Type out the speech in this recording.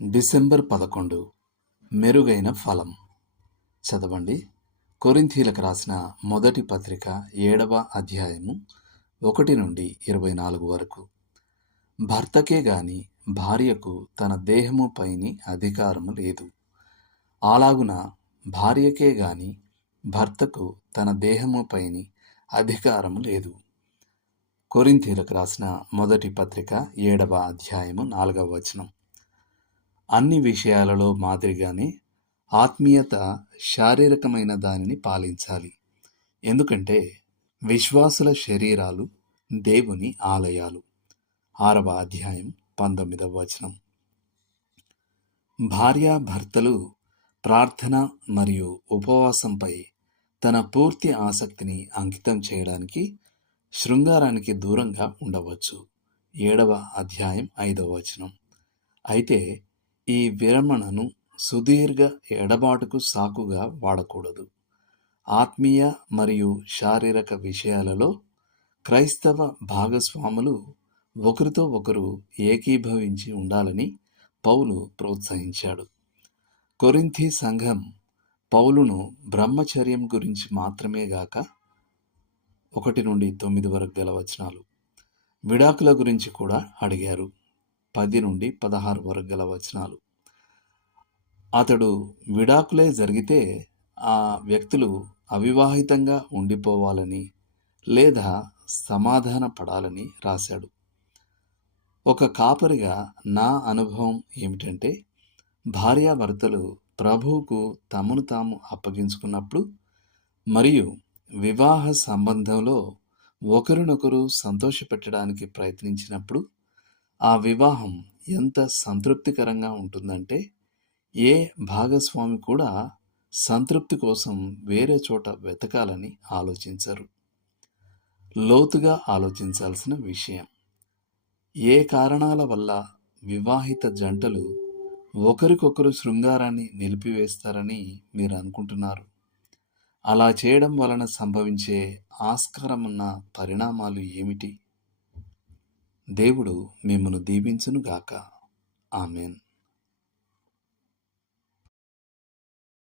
December 11 మెరుగైన ఫలం. చదవండి. కొరింథీలకు రాసిన మొదటి పత్రిక 7వ అధ్యాయము 1 నుండి 24 వరకు. భర్తకే గాని భార్యకు తన దేహము పైని అధికారము లేదు. అలాగున భార్యకే గాని భర్తకు తన దేహము పైని అధికారము లేదు. కొరింథీలకు రాసిన మొదటి పత్రిక 7వ అధ్యాయము 4వ వచనం. అన్ని విషయాలలో మాదిరిగానే ఆత్మీయత శారీరకమైన దానిని పాలించాలి. ఎందుకంటే విశ్వాసుల శరీరాలు దేవుని ఆలయాలు. 6వ అధ్యాయం 19వ వచనం. భార్యాభర్తలు ప్రార్థన మరియు ఉపవాసంపై తన పూర్తి ఆసక్తిని అంకితం చేయడానికి శృంగారానికి దూరంగా ఉండవచ్చు. 7వ అధ్యాయం 5వ వచనం. అయితే ఈ విరమణను సుదీర్ఘ ఎడబాటుకు సాకుగా వాడకూడదు. ఆత్మీయ మరియు శారీరక విషయాలలో క్రైస్తవ భాగస్వాములు ఒకరితో ఒకరు ఏకీభవించి ఉండాలని పౌలు ప్రోత్సహించాడు. కొరింథీ సంఘం పౌలును బ్రహ్మచర్యం గురించి మాత్రమే గాక 1 నుండి 9 వరకు గల వచనాలు, విడాకుల గురించి కూడా అడిగారు. 10 నుండి 16 వరకు గల వచనాలు. అతడు విడాకులే జరిగితే ఆ వ్యక్తులు అవివాహితంగా ఉండిపోవాలని లేదా సమాధాన పడాలని రాశాడు. ఒక కాపరిగా నా అనుభవం ఏమిటంటే, భార్యాభర్తలు ప్రభువుకు తమను తాము అప్పగించుకున్నప్పుడు మరియు వివాహ సంబంధంలో ఒకరినొకరు సంతోషపెట్టడానికి ప్రయత్నించినప్పుడు ఆ వివాహం ఎంత సంతృప్తికరంగా ఉంటుందంటే ఏ భాగస్వామి కూడా సంతృప్తి కోసం వేరే చోట వెతకాలని ఆలోచించరు. లోతుగా ఆలోచించాల్సిన విషయం. ఏ కారణాల వల్ల వివాహిత జంటలు ఒకరికొకరు శృంగారాన్ని నిలిపివేస్తారని మీరు అనుకుంటున్నారు? అలా చేయడం వలన సంభవించే ఆస్కారమున్న పరిణామాలు ఏమిటి? దేవుడు మిమ్మును దీవించునుగాక. ఆమెన్.